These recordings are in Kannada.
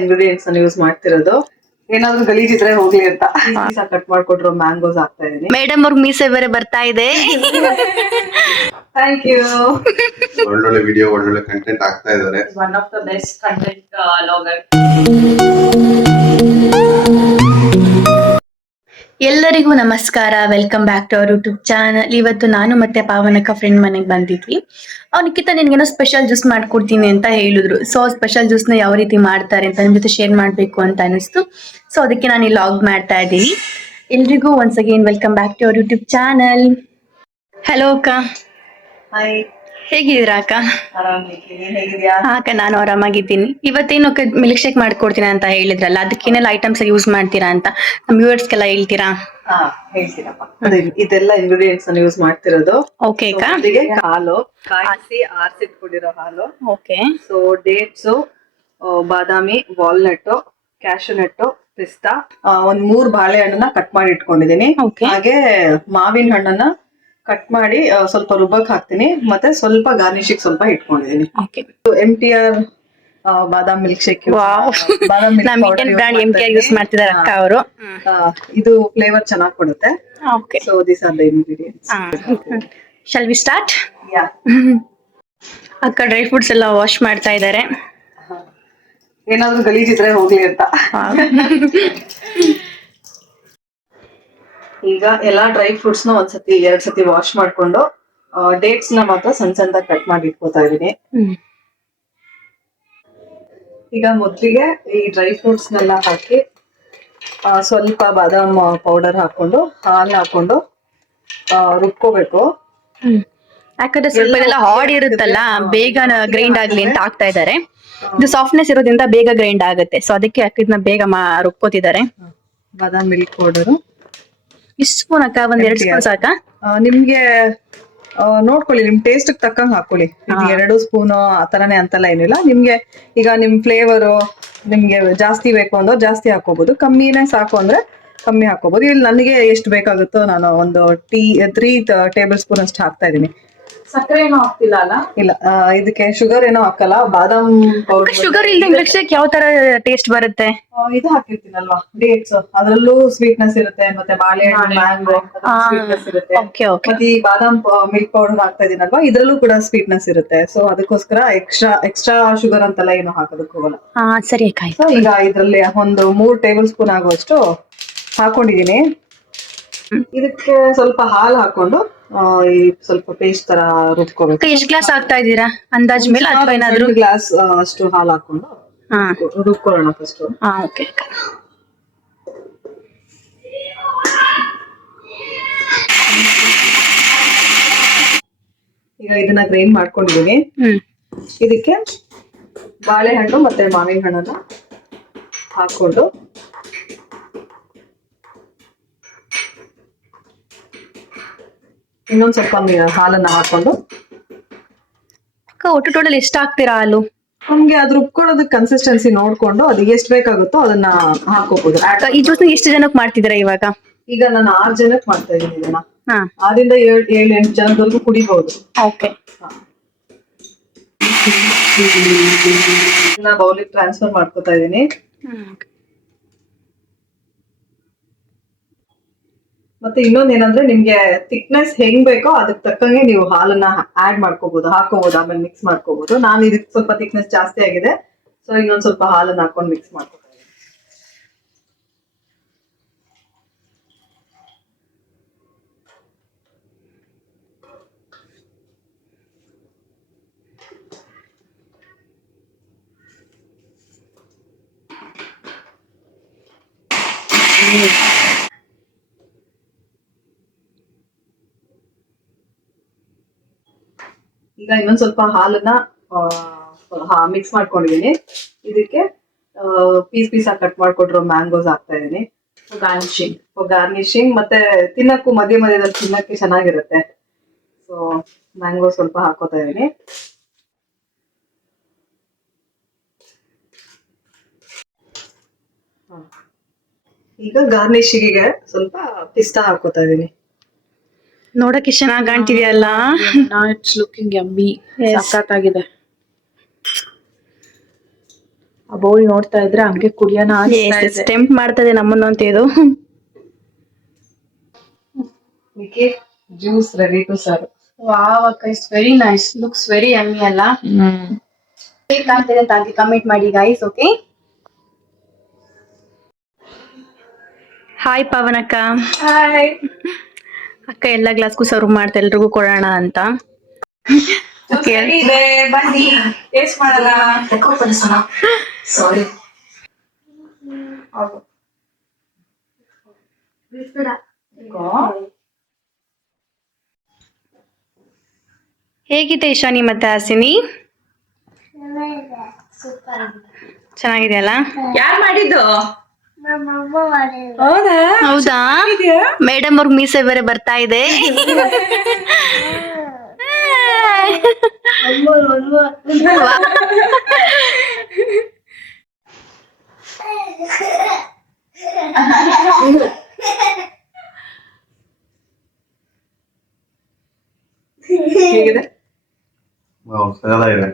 ಇಂಗ್ರೀಡಿಯೆಂಟ್ಸ್ ಅನ್ನು ಯೂಸ್ ಮಾಡ್ತಿರೋದು. ಏನಾದ್ರು ಗಲೀಜ್ ಇದ್ರೆ ಹೋಗ್ಲಿ ಅಂತ ಕಟ್ ಮಾಡ್ಕೊಟ್ರು ಮ್ಯಾಂಗೋಸ್ ಹಾಕ್ತಾ ಇದೀನಿ. ಮೇಡಮ್ ಅವ್ರಿಗೆ ಮೀಸೆ ಬೇರೆ ಬರ್ತಾ ಇದೆ. Thank you. ಒಳ್ಳೊಳ್ಳೆ ವಿಡಿಯೋ ಒಳ್ಳೊಳ್ಳೆ ಕಂಟೆಂಟ್ ಆಗ್ತಾ ಇದಾರೆ. One of the best content vlogger. ಎಲ್ಲರಿಗೂ ನಮಸ್ಕಾರ, welcome back to our YouTube channel. ಇವತ್ತು ನಾನು ಮತ್ತೆ ಪಾವನಕ್ಕ ಫ್ರೆಂಡ್ ಮನೆಗೆ ಬಂದಿದ್ವಿ. ನಿಖಿತಾ ನಿನ್ಗೇನೋ ಸ್ಪೆಷಲ್ ಜ್ಯೂಸ್ ಮಾಡ್ಕೊಡ್ತೀನಿ ಅಂತ ಹೇಳಿದ್ರು. ಸೊ ಸ್ಪೆಷಲ್ ಜ್ಯೂಸ್ನ ಯಾವ ರೀತಿ ಮಾಡ್ತಾರೆ ಅಂತ ನಿಮ್ ಜೊತೆ ಶೇರ್ ಮಾಡಬೇಕು ಅಂತ ಅನಿಸ್ತು. ಸೊ ಅದಕ್ಕೆ ನಾನು ಈ ಲಾಗ್ ಮಾಡ್ತಾ ಇದ್ದೀನಿ. ಎಲ್ರಿಗೂ once again welcome back to our YouTube channel. Hello ಅಕ್ಕ, ಹಾಯ್, ಹೇಗಿದ್ದೀರಾ ಅಕ್ಕ? ಆರಾಮಿದ್ದೀನಿ, ಹೇಗಿದ್ಯಾ? ಅಕ್ಕ ನಾನು ಆರಾಮಾಗಿದ್ದೀನಿ. ಇವತ್ತೇನು ಮಿಲ್ಕ್ ಶೇಕ್ ಮಾಡ್ಕೊಡ್ತೀನಿ ಅಂತ ಹೇಳಿದ್ರಲ್ಲ, ಅದಕ್ಕೇನೆಲ್ಲ ಐಟಮ್ಸ್ ಯೂಸ್ ಮಾಡ್ತೀರಾ ಅಂತ ನಮ್ಮ ವ್ಯೂವರ್ಸ್ಗೆಲ್ಲ ಹೇಳ್ತೀರಾ? ಹೇಳ್ತೀರಪ್ಪ. ಇದೆಲ್ಲ ಇಂಗ್ರೀಡಿಯೆಂಟ್ಸ್ ಅನ್ನು ಯೂಸ್ ಮಾಡ್ತಿರೋದು. ಓಕೆ ಅಕ್ಕ. ಮೊದಲಿಗೆ ಹಾಲು ಕಾಯಿಸಿ ಆರಿಸಿಟ್ಕೊಂಡಿರೋ ಹಾಲು. ಓಕೆ. ಸೊ ಡೇಟ್ಸ್, ಬಾದಾಮಿ, ವಾಲ್ನಟ್, ಕ್ಯಾಶು ನಟ್, ಪಿಸ್ತಾ, ಒಂದ್ 3 ಬಾಳೆಹಣ್ಣನ್ನ ಕಟ್ ಮಾಡಿ ಇಟ್ಕೊಂಡಿದೀನಿ. Okay. ಹಾಗೆ ಮಾವಿನ ಹಣ್ಣನ್ನ ಕಟ್ ಮಾಡಿ ಸ್ವಲ್ಪ ರುಬ್ಬಕ್ ಹಾಕ್ತೀನಿ. ಮತ್ತೆ ಸ್ವಲ್ಪ ಗಾರ್ನಿಶಿಗೆ ಸ್ವಲ್ಪ ಇಟ್ಕೊಂಡಿದೀನಿ. ಓಕೆ. MTR ಬಾದಾಮ್ ಮಿಲ್ಕ್ ಶೇಕ್. ಬಾದಾಮ್ ನಮ್ಮ ಇಂಡಿಯನ್ ಬ್ರ್ಯಾಂಡ್ MTR ಯೂಸ್ ಮಾಡ್ತಿದ್ದಾರೆ ಅಕ್ಕ ಅವರು. ಇದು ಫ್ಲೇವರ್ ಚೆನ್ನಾಗಿ ಕೊಡುತ್ತೆ. Okay. So these are the ingredients. Shall we start? Yeah. ಅಕ್ಕ ಡ್ರೈ ಫ್ರೂಟ್ಸ್ ಎಲ್ಲ ವಾಶ್ ಮಾಡ್ತಾ ಇದ್ದಾರೆ. ಏನಾದ್ರು ಗಲೀಜ್ ಇದ್ರೆ ಹೋಗ್ಲಿ ಅಂತ. ಈಗ ಎಲ್ಲಾ ಡ್ರೈ ಫ್ರೂಟ್ಸ್ ನ ಒಂದ್ಸತಿ 2 ಸತಿ ವಾಶ್ ಮಾಡ್ಕೊಂಡು ಡೇಟ್ಸ್ ನ ಮಾತ್ರ ಸಣ್ಣ ಸಣ್ಣದಾಗಿ ಕಟ್ ಮಾಡಿ ಇಟ್ಕೋತಾ ಇದೀನಿ. ಈಗ ಮೊದ್ಲಿಗೆ ಈ ಡ್ರೈ ಫ್ರೂಟ್ಸ್ ನೆಲ್ಲ ಹಾಕಿ ಸ್ವಲ್ಪ ಬಾದಾಮ್ ಪೌಡರ್ ಹಾಕೊಂಡು ಹಾಲು ಹಾಕೊಂಡು ರುಬ್ಕೋಬೇಕು. ಯಾಕಂದ್ರೆ ಸ್ವಲ್ಪ ಇದೆಲ್ಲ ಹಾರ್ಡ್ ಇರುತ್ತಲ್ಲ, ಬೇಗ ಗ್ರೈಂಡ್ ಆಗ್ಲಿ ಅಂತ ಹಾಕ್ತಾ ಇದ್ದಾರೆ. ಇದು ಸಾಫ್ಟ್ನೆಸ್ ಇರೋದ್ರಿಂದ ಬೇಗ ಗ್ರೈಂಡ್ ಆಗುತ್ತೆ. ಸೊ ಅದಕ್ಕೆ ಇದನ್ನ ಬೇಗ ರುಬ್ಕೋತಿದ್ದಾರೆ. ಬಾದಾಮ್ ಮಿಲ್ಕ್ ಪೌಡರ್ ಇಷ್ಟು ಸ್ಪೂನ್ ಅಕ್ಕ? 1-2 ಸ್ಪೂನ್ ಸಾಕಾ? ನಿಮ್ಗೆ ನೋಡ್ಕೊಳ್ಳಿ, ನಿಮ್ ಟೇಸ್ಟ್ ತಕ್ಕಂಗ್ ಹಾಕೊಳ್ಳಿ. 2 ಸ್ಪೂನ್ ಆತರನೇ ಅಂತಲ್ಲ ಏನಿಲ್ಲ. ನಿಮ್ಗೆ ಈಗ ನಿಮ್ ಫ್ಲೇವರ್ ನಿಮ್ಗೆ ಜಾಸ್ತಿ ಬೇಕು ಅಂದ್ರೆ ಜಾಸ್ತಿ ಹಾಕೋಬಹುದು, ಕಮ್ಮಿನೇ ಸಾಕು ಅಂದ್ರೆ ಕಮ್ಮಿ ಹಾಕೋಬಹುದು. ಇಲ್ಲಿ ನನಗೆ ಎಷ್ಟು ಬೇಕಾಗುತ್ತೋ ನಾನು ಒಂದು 3 ಟೇಬಲ್ ಸ್ಪೂನ್ ಅಷ್ಟು ಹಾಕ್ತಾ ಇದೀನಿ. ಸಕ್ಕರೆ ಏನೋ ಹಾಕ್ತಿಲ್ಲ ಅಲ್ಲ? ಇಲ್ಲ, ಇದಕ್ಕೆ ಶುಗರ್ ಏನೋ ಹಾಕಲ್ಲ. ಬಾದಾಮ್ ಪೌಡರ್. ಶುಗರ್ ಇಲ್ಲದೆ ಮಿಲ್ಕ್ ಶೇಕ್ ಯಾವ ತರ ಟೇಸ್ಟ್ ಬರುತ್ತೆ? ಇದು ಹಾಕಿರ್ತೀನಲ್ವಾ, ಡೇಟ್ಸ್, ಅದ್ರಲ್ಲೂ ಸ್ವೀಟ್ನೆಸ್ ಇರುತ್ತೆ. ಮತ್ತೆ ಬಾಳೆಹಣ್ಣು, ಮ್ಯಾಂಗೋ ಸ್ವೀಟ್ನೆಸ್ ಇರುತ್ತೆ. ಮತ್ತೆ ಈ ಬಾದಾಮ್ ಮಿಲ್ಕ್ ಪೌಡರ್ ಹಾಕ್ತಾ ಇದೀನಲ್ವಾ, ಇದ್ರಲ್ಲೂ ಕೂಡ ಸ್ವೀಟ್ನೆಸ್ ಇರುತ್ತೆ. ಸೊ ಅದಕ್ಕೋಸ್ಕರ ಎಕ್ಸ್ಟ್ರಾ ಶುಗರ್ ಅಂತೆಲ್ಲ ಏನು ಹಾಕೋದಕ್ಕೆ ಹೋಗಲ್ಲ. ಸರಿ ಅಕ್ಕ. ಸೊ ಈಗ ಇದ್ರಲ್ಲಿ ಒಂದು 3 ಟೇಬಲ್ ಸ್ಪೂನ್ ಆಗುವಷ್ಟು ಹಾಕೊಂಡಿದೀನಿ. ಇದಕ್ಕೆ ಸ್ವಲ್ಪ ಹಾಲು ಹಾಕೊಂಡು ಈ ಸ್ವಲ್ಪ ಪೇಸ್ಟ್ ತರ ರುಬ್ಕೋಬೇಕು. ಎಷ್ಟು ಗ್ಲಾಸ್ ಹಾಕ್ತಾ ಇದ್ದೀರಾ ಅಂದಾಜ್ ಮೇಲೆ, ಅಥವಾ ಏನಾದ್ರು? ಗ್ಲಾಸ್ ಅಷ್ಟು ಹಾಲು ಹಾಕೊಂಡು ರುಬ್ಕೊಳ್ಳೋಣ ಫಸ್ಟ್. ಓಕೆ. ಈಗ ಇದನ್ನ ಗ್ರೈಂಡ್ ಮಾಡ್ಕೊಂಡಿದೀನಿ. ಇದಕ್ಕೆ ಬಾಳೆಹಣ್ಣು ಮತ್ತೆ ಮಾವಿನ ಹಣ್ಣನ್ನ ಹಾಕೊಂಡು ಇನ್ನೊಂದ್ ಸ್ವಲ್ಪ ಹಾಲನ್ನ ಹಾಕೊಂಡು. ಒಟ್ಟು ಟೋಟಲ್ ಎಷ್ಟು ಹಾಕ್ತೀರಾ ಹಾಲು? ನಮ್ಗೆ ಅದು ರುಬ್ಕೊಳ್ಳೋದಕ್ಕೆ ಕನ್ಸಿಸ್ಟೆನ್ಸಿ ನೋಡ್ಕೊಂಡು ಅದಕ್ಕೆ ಎಷ್ಟು ಬೇಕಾಗುತ್ತೋ ಅದನ್ನ ಹಾಕೋಬಹುದು. ಈ ಜ್ಯೂಸ್ ಎಷ್ಟು ಜನಕ್ಕೆ ಮಾಡ್ತಿದ್ದೀರಾ ಇವಾಗ? ಈಗ ನಾನು 6 ಜನಕ್ಕೆ ಮಾಡ್ತಾ ಇದ್ದೀನಿ ಇದನ್ನ. 6ರಿಂದ 7-8 ಜನದವರೆಗೂ ಕುಡಿಬಹುದು. ಓಕೆ. ಬೌಲಿಗೆ ಟ್ರಾನ್ಸ್ಫರ್ ಮಾಡ್ಕೊತಾ ಇದೀನಿ. ಮತ್ತೆ ಇನ್ನೊಂದ್ ಏನಂದ್ರೆ, ನಿಮ್ಗೆ ಥಿಕ್ನೆಸ್ ಹೆಂಗ್ ಬೇಕೋ ಅದಕ್ಕೆ ತಕ್ಕಂಗೆ ನೀವು ಹಾಲನ್ನ ಆಡ್ ಮಾಡ್ಕೋಬಹುದು, ಹಾಕೋಬಹುದು, ಆಮೇಲೆ ಮಿಕ್ಸ್ ಮಾಡ್ಕೋಬಹುದು. ನಾನು ಇದಕ್ಕೆ ಸ್ವಲ್ಪ ಥಿಕ್ನೆಸ್ ಜಾಸ್ತಿ ಆಗಿದೆ, ಸೊ ಇನ್ನೊಂದ್ ಸ್ವಲ್ಪ ಹಾಲನ್ನ ಹಾಕೊಂಡು ಮಿಕ್ಸ್ ಮಾಡ್ಕೋತಾ ಇದ್ದೀನಿ. ಈಗ ಇನ್ನೊಂದ್ ಸ್ವಲ್ಪ ಹಾಲನ್ನ ಮಿಕ್ಸ್ ಮಾಡ್ಕೊಂಡಿದೀನಿ. ಇದಕ್ಕೆ ಪೀಸ್ ಆಗಿ ಕಟ್ ಮಾಡ್ಕೊಟ್ರು ಮ್ಯಾಂಗೋಸ್ ಹಾಕ್ತಾ ಇದೀನಿ. ಗಾರ್ನಿಶಿಂಗ್ ಮತ್ತೆ ತಿನ್ನಕ್ಕೂ ಮಧ್ಯದಲ್ಲಿ ತಿನ್ನಕ್ಕೆ ಚೆನ್ನಾಗಿರುತ್ತೆ. ಸೊ ಮ್ಯಾಂಗೋ ಸ್ವಲ್ಪ ಹಾಕೋತಾ ಇದೀನಿ. ಈಗ ಗಾರ್ನಿಶಿಗೆ ಸ್ವಲ್ಪ ಪಿಸ್ತಾ ಹಾಕೋತಾ ಇದೀನಿ. ನೋಡಕ್ಕೆ ಚೆನ್ನಾಗಿ ಕಾಣ್ತಿದೆಯಲ್ಲ. It's looking yummy. ಸಖತ್ತಾಗಿದೆ. ಆ ಬೌಲ್ ನೋಡ್ತಾ ಇದ್ರೆ ಹಂಗೆ ಕುಡಿಯೋಣ ಅನ್ಸ್ತಾ ಇದೆ. ಟೆಂಪ್ಟ್ ಮಾಡ್ತದೆ ನಮ್ಮನ್ನು ಅಂತ ಇದು. Juice ready to serve. Wow ಅಕ್ಕ, it's very nice, looks very yummy ಅಲ್ಲ? ಹೇಗ್ ಕಾಣ್ತಿದೆ ಅಂತ ಹಾಕಿ ಕಮೆಂಟ್ ಮಾಡಿ ಗೈಸ್. ಓಕೆ, ಹಾಯ್ ಪಾವನಕ್ಕ. ಹಾಯ್. ಅಕ್ಕ ಎಲ್ಲ ಗ್ಲಾಸ್ಗೂ ಸರ್ವ್ ಮಾಡ್ತಾ ಎಲ್ರಿಗೂ ಕೊಡೋಣ ಅಂತ. ಇದೆ, ಬನ್ನಿ ಟೇಸ್ಟ್ ಮಾಡಲ್ಲ. ಸಾರಿ. ಹೇಗಿದೆ ಇಶಾನಿ ಮತ್ತೆ ಹಾಸಿನಿ? ಚೆನ್ನಾಗಿದೆಯಲ್ಲ? ಯಾರ್ ಮಾಡಿದ್ದು? ಹೌದಾ? ಹೌದಾ? ಮೇಡಮ್ ಅವ್ರಿಗೆ ಮೀಸೆ ಬೇರೆ ಬರ್ತಾ ಇದೆ. ಹೇಗಿದೆ? ಸಗದಾಗಿದೆ.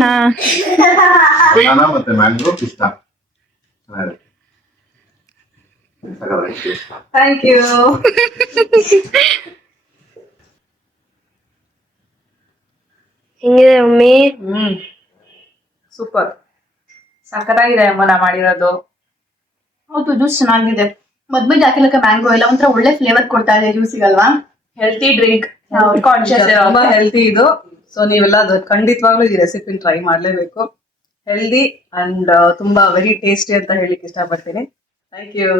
ಹಾ, ಬನಾನಾ ಮತ್ತೆ ಮ್ಯಾಂಗೋ ಇಷ್ಟ. ಚೆನ್ನಾಗಿದೆ. ಸಗದಾಗಿದೆ. Thank you. ಹೆಂಗಿದೆ ಮಮ್ಮಿ? ಸೂಪರ್, ಸಖತ್ತಾಗಿದೆ ಅಮ್ಮನ ಮಾಡಿರೋದು. ಹೌದು, ಜ್ಯೂಸ್ ಚೆನ್ನಾಗಿದೆ. ಮದ್ಮೇಲೆ ಹಾಕಿಲಕ್ಕ ಮ್ಯಾಂಗೋ ಎಲ್ಲ ಒಂಥರ ಒಳ್ಳೆ ಫ್ಲೇವರ್ ಕೊಡ್ತಾ ಇದೆ ಜ್ಯೂಸಿಗಲ್ವಾ? ಹೆಲ್ತಿ ಡ್ರಿಂಕ್, ಕಾನ್ಶಿಯಸ್ ತುಂಬಾ ಹೆಲ್ತಿ ಇದು. ಸೊ ನೀವೆಲ್ಲ ಖಂಡಿತವಾಗ್ಲೂ ಈ ರೆಸಿಪಿನ ಟ್ರೈ ಮಾಡ್ಲೇಬೇಕು. ಹೆಲ್ದಿ ಅಂಡ್ ತುಂಬಾ ವೆರಿ ಟೇಸ್ಟಿ ಅಂತ ಹೇಳಿಕ್ಕೆ ಇಷ್ಟಪಡ್ತೀನಿ. Thank you.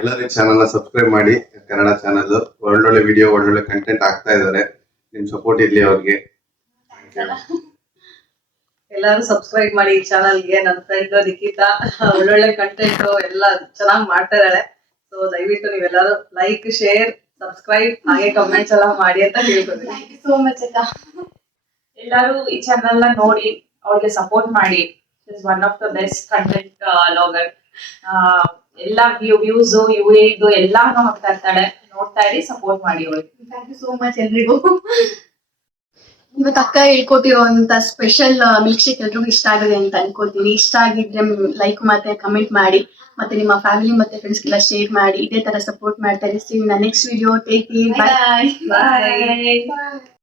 ಎಲ್ಲರೂ ಚಾನಲ್ ನ ಸಬ್ಸ್ಕ್ರೈಬ್ ಮಾಡಿ. ಕನ್ನಡ ಚಾನಲ್ ಒಳ್ಳೊಳ್ಳೆ ವಿಡಿಯೋ, ಒಳ್ಳೊಳ್ಳೆ ಕಂಟೆಂಟ್ ಆಗ್ತಾ ಇದಾರೆ. ನಿಮ್ ಸಪೋರ್ಟ್ ಇರ್ಲಿ ಅವ್ರಿಗೆ. ಎಲ್ಲರೂ ಸಬ್ಸ್ಕ್ರೈಬ್ ಮಾಡಿ ಈ ಚಾನಲ್ಗೆ. ನನ್ನ ಫ್ರೆಂಡ್ ನಿಖಿತಾ ಒಳ್ಳೊಳ್ಳೆ ಕಂಟೆಂಟ್ ಎಲ್ಲ ಚೆನ್ನಾಗಿ ಮಾಡ್ತಾ ಇದ್ದಾಳೆ. ಸೊ ದಯವಿಟ್ಟು ನೀವೆಲ್ಲರೂ ಲೈಕ್, ಶೇರ್, ಸಬ್ಸ್ಕ್ರೈಬ್ ಹಾಗೆ ಕಮೆಂಟ್ಸ್ ಎಲ್ಲ ಮಾಡಿ ಅಂತ ಹೇಳ್ಕೊತೀನಿ. ಥ್ಯಾಂಕ್ ಯು ಸೋ ಮಚ್ ಅಕ್ಕ. ಎಲ್ಲರೂ ಈ ಚಾನೆಲ್ ನ ನೋಡಿ ಅವ್ರಿಗೆ ಸಪೋರ್ಟ್ ಮಾಡಿ. Is one of the best content logger. ಎಲ್ಲ ವ್ಯೂಸ್ ಇದು ಎಲ್ಲಾನು ಹಾಕ್ತಾ ಇರ್ತಾಳೆ. ನೋಡ್ತಾ ಇರಿ, ಸಪೋರ್ಟ್ ಮಾಡಿ ಅವ್ರಿಗೆ. ಥ್ಯಾಂಕ್ ಯು ಸೋ ಮಚ್ ಎಲ್ರಿಗೂ. ಇವತ್ತು ಅಕ್ಕ ಹೇಳ್ಕೊಟ್ಟಿರುವಂತ ಸ್ಪೆಷಲ್ ಮಿಲ್ಕ್ ಶೇಕ್ ಎಲ್ರಿಗೂ ಇಷ್ಟ ಆಗಿದೆ ಅಂತ ಅನ್ಕೋತೀನಿ. ಇಷ್ಟ ಆಗಿದ್ರೆ ಲೈಕ್ ಮತ್ತೆ ಕಮೆಂಟ್ ಮಾಡಿ, ಮತ್ತೆ ನಿಮ್ಮ ಫ್ಯಾಮಿಲಿ ಮತ್ತೆ ಫ್ರೆಂಡ್ಸ್ ಗೆಲ್ಲ ಶೇರ್ ಮಾಡಿ. ಇದೇ ತರ ಸಪೋರ್ಟ್ ಮಾಡ್ತಾ ಇರಿ. Next video. Take care. Bye. ಬಾಯ್.